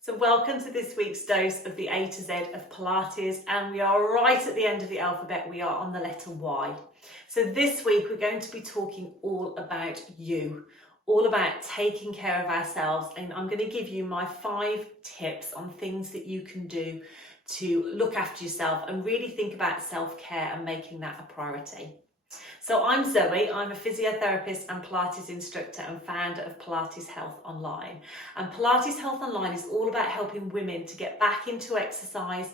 So welcome to this week's dose of the A to Z of Pilates, and we are right at the end of the alphabet. We are on the letter Y. So this week we're going to be talking all about you, all about taking care of ourselves, and I'm going to give you my 5 tips on things that you can do to look after yourself and really think about self-care and making that a priority. So I'm Zoe, I'm a physiotherapist and Pilates instructor and founder of Pilates Health Online. And Pilates Health Online is all about helping women to get back into exercise,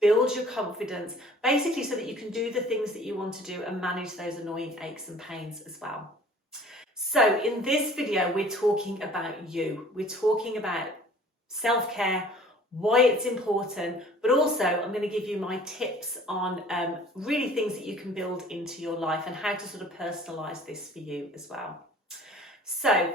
build your confidence, basically so that you can do the things that you want to do and manage those annoying aches and pains as well. So in this video, we're talking about you. We're talking about self-care, why it's important, but also I'm going to give you my tips on really things that you can build into your life and how to sort of personalize this for you as well. So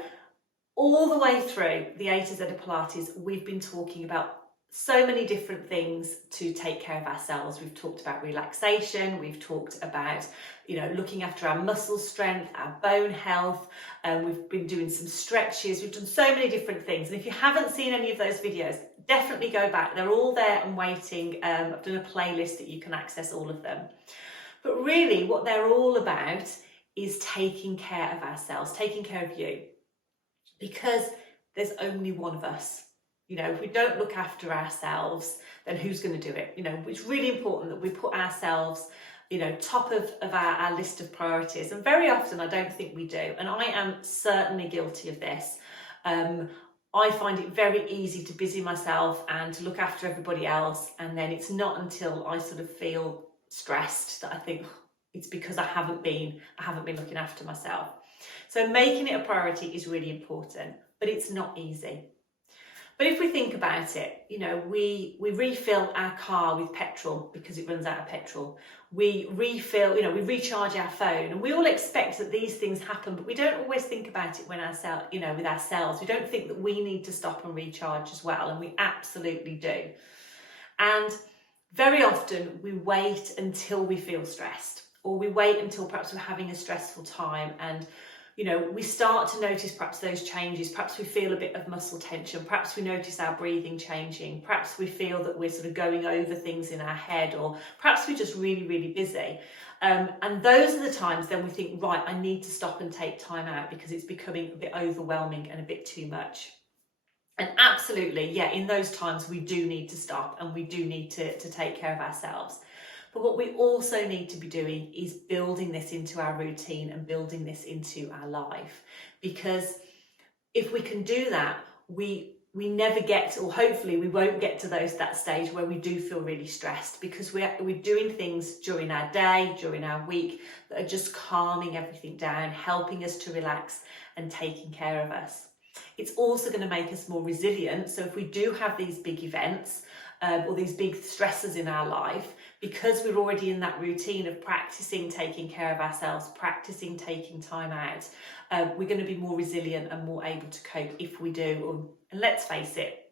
all the way through the A to Z of Pilates, we've been talking about so many different things to take care of ourselves. We've talked about relaxation, we've talked about, looking after our muscle strength, our bone health, we've been doing some stretches, we've done so many different things. And if you haven't seen any of those videos, definitely go back. They're all there and waiting. I've done a playlist that you can access all of them. But really what they're all about is taking care of ourselves, taking care of you, because there's only one of us. If we don't look after ourselves, then who's going to do it? It's really important that we put ourselves, top of our list of priorities. And very often I don't think we do. And I am certainly guilty of this. I find it very easy to busy myself and to look after everybody else. And then it's not until I sort of feel stressed that I think it's because I haven't been looking after myself. So making it a priority is really important, but it's not easy. But if we think about it, we refill our car with petrol because it runs out of petrol. We refill, we recharge our phone, and we all expect that these things happen, but we don't always think about it with ourselves. We don't think that we need to stop and recharge as well, and we absolutely do. And very often we wait until we feel stressed, or we wait until perhaps we're having a stressful time, and we start to notice perhaps those changes. Perhaps we feel a bit of muscle tension. Perhaps we notice our breathing changing. Perhaps we feel that we're sort of going over things in our head, or perhaps we're just really, really busy. And those are the times then we think, right, I need to stop and take time out because it's becoming a bit overwhelming and a bit too much. And absolutely, yeah, in those times we do need to stop and we do need to take care of ourselves. But what we also need to be doing is building this into our routine and building this into our life. Because if we can do that, we never get, or hopefully we won't get to that stage where we do feel really stressed, because we're doing things during our day, during our week, that are just calming everything down, helping us to relax and taking care of us. It's also going to make us more resilient. So if we do have these big events, or these big stresses in our life, because we're already in that routine of practicing taking care of ourselves, practicing taking time out, we're going to be more resilient and more able to cope if we do. And let's face it,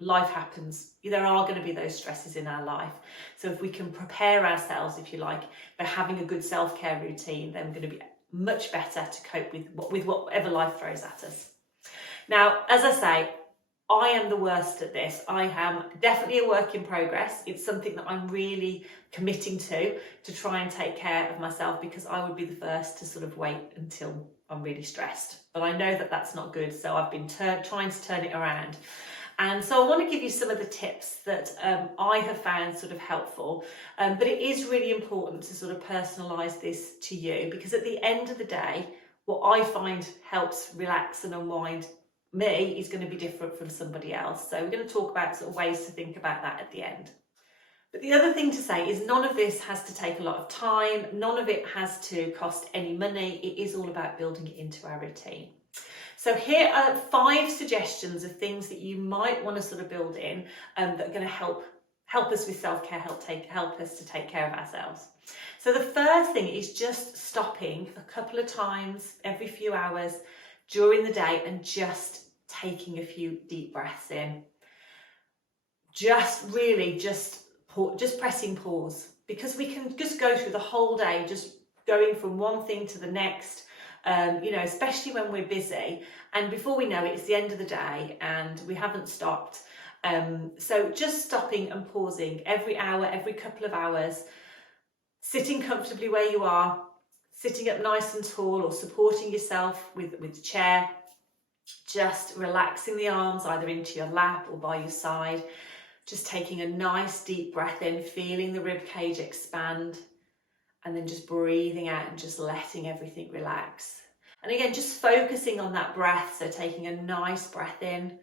life happens. There are going to be those stresses in our life. So if we can prepare ourselves, if you like, by having a good self-care routine, then we're going to be much better to cope with whatever life throws at us. Now, as I say, I am the worst at this. I am definitely a work in progress. It's something that I'm really committing to try and take care of myself, because I would be the first to sort of wait until I'm really stressed. But I know that that's not good, so I've been trying to turn it around. And so I want to give you some of the tips that I have found sort of helpful. But it is really important to sort of personalise this to you, because at the end of the day, what I find helps relax and unwind me is going to be different from somebody else. So we're going to talk about sort of ways to think about that at the end. But the other thing to say is none of this has to take a lot of time. None of it has to cost any money. It is all about building it into our routine. So here are 5 suggestions of things that you might want to sort of build in that are going to help us with self-care, help us to take care of ourselves. So the first thing is just stopping a couple of times every few hours during the day and just taking a few deep breaths in. Just pressing pause, because we can just go through the whole day just going from one thing to the next, especially when we're busy, and before we know it, it's the end of the day and we haven't stopped. So just stopping and pausing every hour, every couple of hours, sitting comfortably where you are, sitting up nice and tall or supporting yourself with a chair, just relaxing the arms either into your lap or by your side, just taking a nice deep breath in, feeling the rib cage expand, and then just breathing out and just letting everything relax. And again, just focusing on that breath, so taking a nice breath in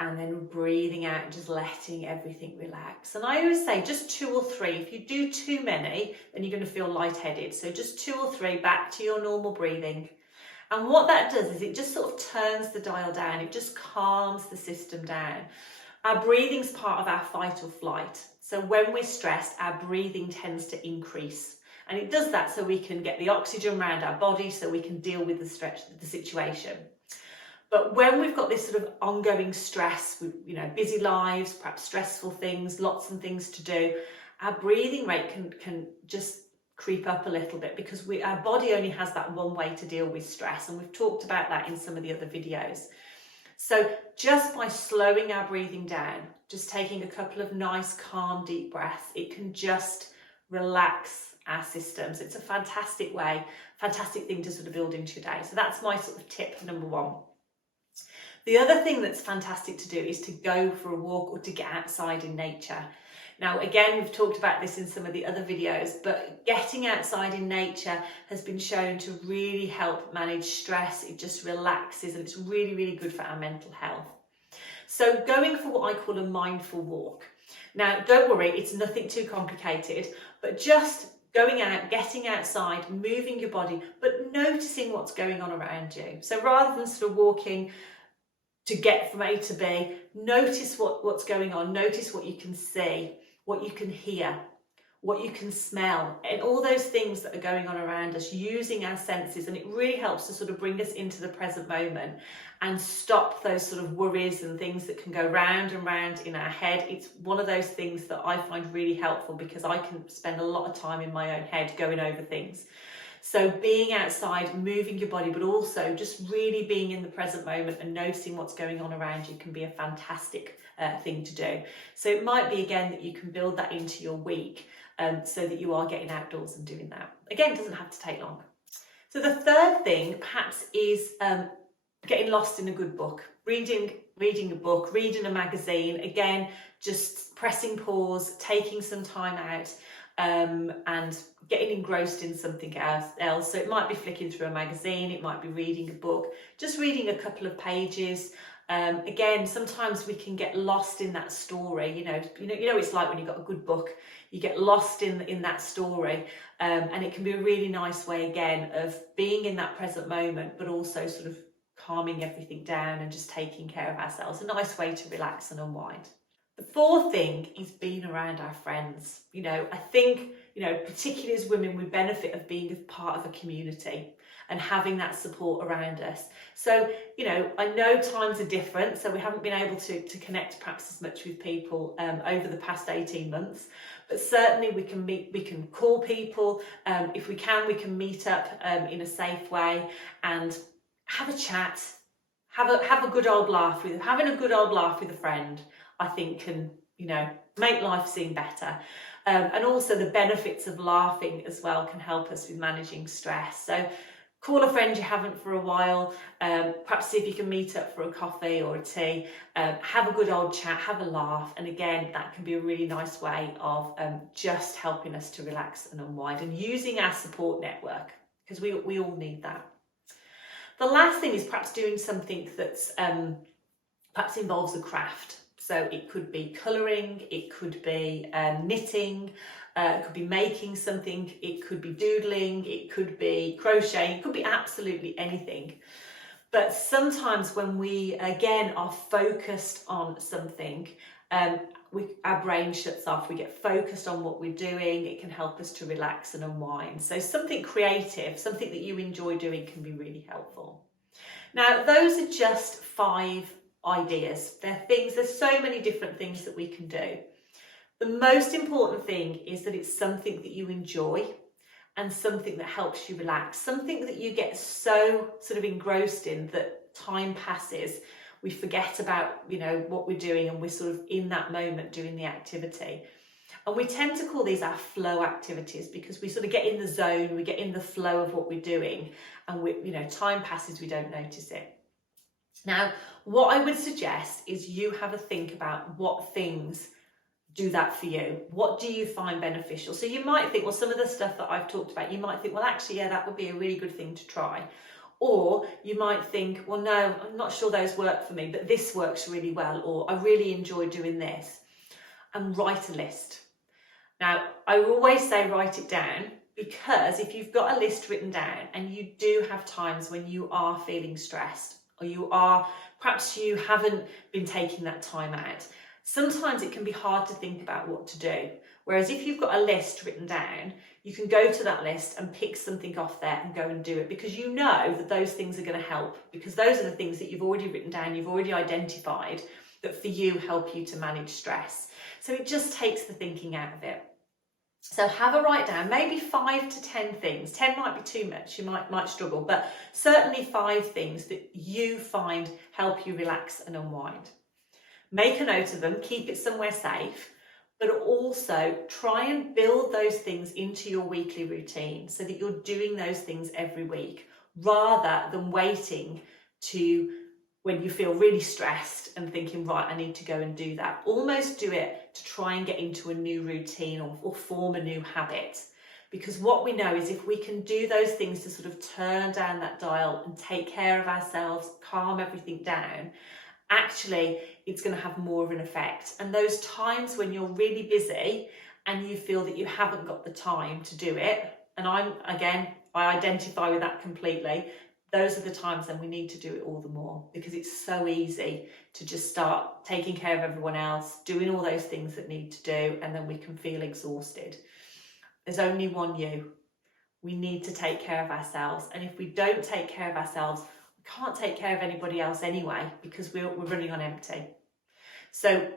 and then breathing out and just letting everything relax. And I always say just 2 or 3. If you do too many, then you're going to feel lightheaded. So just 2 or 3 back to your normal breathing. And what that does is it just sort of turns the dial down. It just calms the system down. Our breathing's part of our fight or flight. So when we're stressed, our breathing tends to increase. And it does that so we can get the oxygen around our body, so we can deal with the situation. But when we've got this sort of ongoing stress, with, busy lives, perhaps stressful things, lots of things to do, our breathing rate can just creep up a little bit, because our body only has that one way to deal with stress. And we've talked about that in some of the other videos. So just by slowing our breathing down, just taking a couple of nice, calm, deep breaths, it can just relax our systems. It's a fantastic thing to sort of build into your day. So that's my sort of tip number 1. The other thing that's fantastic to do is to go for a walk or to get outside in nature. Now, again, we've talked about this in some of the other videos, but getting outside in nature has been shown to really help manage stress. It just relaxes, and it's really, really good for our mental health. So going for what I call a mindful walk. Now, don't worry, it's nothing too complicated, but just going out, getting outside, moving your body, but noticing what's going on around you. So rather than sort of walking to get from A to B, notice what's going on, notice what you can see, what you can hear, what you can smell, and all those things that are going on around us, using our senses. And it really helps to sort of bring us into the present moment and stop those sort of worries and things that can go round and round in our head. It's one of those things that I find really helpful, because I can spend a lot of time in my own head going over things. So being outside, moving your body, but also just really being in the present moment and noticing what's going on around you can be a fantastic thing to do. So it might be, again, that you can build that into your week, so that you are getting outdoors and doing that. Again, it doesn't have to take long. So the third thing perhaps is getting lost in a good book, reading a book, reading a magazine. Again, just pressing pause, taking some time out, and getting engrossed in something else. So it might be flicking through a magazine, it might be reading a book, just reading a couple of pages. Again, sometimes we can get lost in that story. You know, it's like when you've got a good book, you get lost in that story, and it can be a really nice way, again, of being in that present moment, but also sort of calming everything down and just taking care of ourselves. A nice way to relax and unwind. The fourth thing is being around our friends. I think, particularly as women, we benefit of being a part of a community and having that support around us. So, I know times are different, so we haven't been able to connect perhaps as much with people over the past 18 months, but certainly we can call people. If we can meet up in a safe way and have a chat, have a good old laugh having a good old laugh with a friend, I think can, make life seem better. And also the benefits of laughing as well can help us with managing stress. So call a friend you haven't for a while, perhaps see if you can meet up for a coffee or a tea, have a good old chat, have a laugh. And again, that can be a really nice way of just helping us to relax and unwind, and using our support network, because we all need that. The last thing is perhaps doing something that's perhaps involves a craft. So it could be colouring, it could be knitting, it could be making something, it could be doodling, it could be crocheting, it could be absolutely anything. But sometimes when we, again, are focused on something, our brain shuts off, we get focused on what we're doing, it can help us to relax and unwind. So something creative, something that you enjoy doing, can be really helpful. Now, those are just 5 ideas. There's so many different things that we can do. The most important thing is that it's something that you enjoy and something that helps you relax, something that you get so sort of engrossed in that time passes. we forget about, you know, what we're doing, and we're sort of in that moment doing the activity. And we tend to call these our flow activities because we sort of get in the zone, we get in the flow of what we're doing, and we, you know, time passes, we don't notice it. Now, what I would suggest is you have a think about what things do that for you. What do you find beneficial? So you might think, well, some of the stuff that I've talked about, you might think, well, actually, yeah, that would be a really good thing to try. Or you might think, well, no, I'm not sure those work for me, but this works really well, or I really enjoy doing this. And write a list. Now, I always say write it down, because if you've got a list written down and you do have times when you are feeling stressed, or perhaps you haven't been taking that time out, sometimes it can be hard to think about what to do. Whereas if you've got a list written down, you can go to that list and pick something off there and go and do it, because you know that those things are going to help, because those are the things that you've already written down, you've already identified that for you help you to manage stress. So it just takes the thinking out of it. So have a write down, maybe 5 to 10 things. 10 might be too much, you might struggle, but certainly 5 things that you find help you relax and unwind. Make a note of them, keep it somewhere safe, but also try and build those things into your weekly routine so that you're doing those things every week, rather than waiting to when you feel really stressed and thinking, right, I need to go and do that. Almost do it to try and get into a new routine or form a new habit. Because what we know is if we can do those things to sort of turn down that dial and take care of ourselves, calm everything down, actually it's going to have more of an effect. And those times when you're really busy and you feel that you haven't got the time to do it, and I identify with that completely, those are the times then we need to do it all the more, because it's so easy to just start taking care of everyone else, doing all those things that need to do, and then we can feel exhausted. There's only one you. We need to take care of ourselves, and if we don't take care of ourselves, we can't take care of anybody else anyway, because we're running on empty. So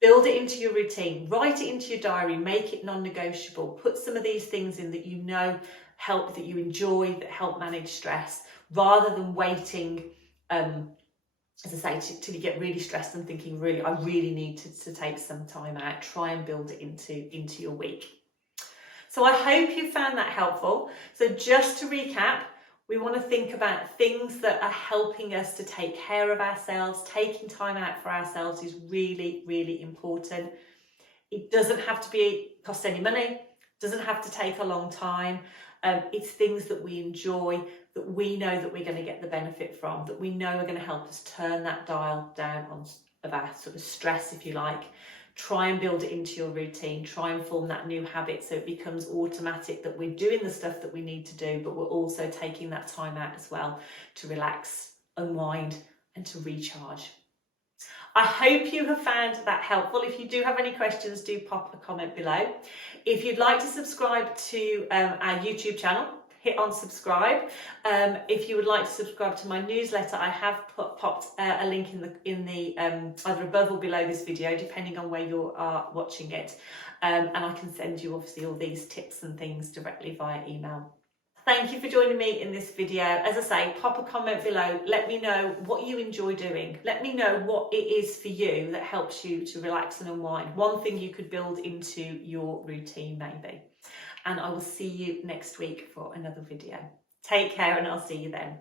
build it into your routine, write it into your diary, make it non-negotiable, put some of these things in that you know help, that you enjoy, that help manage stress, rather than waiting, as I say, till you get really stressed and thinking, I really need to take some time out. Try and build it into your week. So I hope you found that helpful. So just to recap, we want to think about things that are helping us to take care of ourselves. Taking time out for ourselves is really, really important. It doesn't have to cost any money, doesn't have to take a long time. It's things that we enjoy, that we know that we're going to get the benefit from, that we know are going to help us turn that dial down of our sort of stress, if you like. Try and build it into your routine. Try and form that new habit so it becomes automatic that we're doing the stuff that we need to do, but we're also taking that time out as well to relax, unwind, and to recharge. I hope you have found that helpful. If you do have any questions, do pop a comment below. If you'd like to subscribe to our YouTube channel, hit on subscribe. If you would like to subscribe to my newsletter, I have popped a link in the either above or below this video, depending on where you are watching it. And I can send you obviously all these tips and things directly via email. Thank you for joining me in this video. As I say, pop a comment below. Let me know what you enjoy doing. Let me know what it is for you that helps you to relax and unwind. One thing you could build into your routine maybe. And I will see you next week for another video. Take care, and I'll see you then.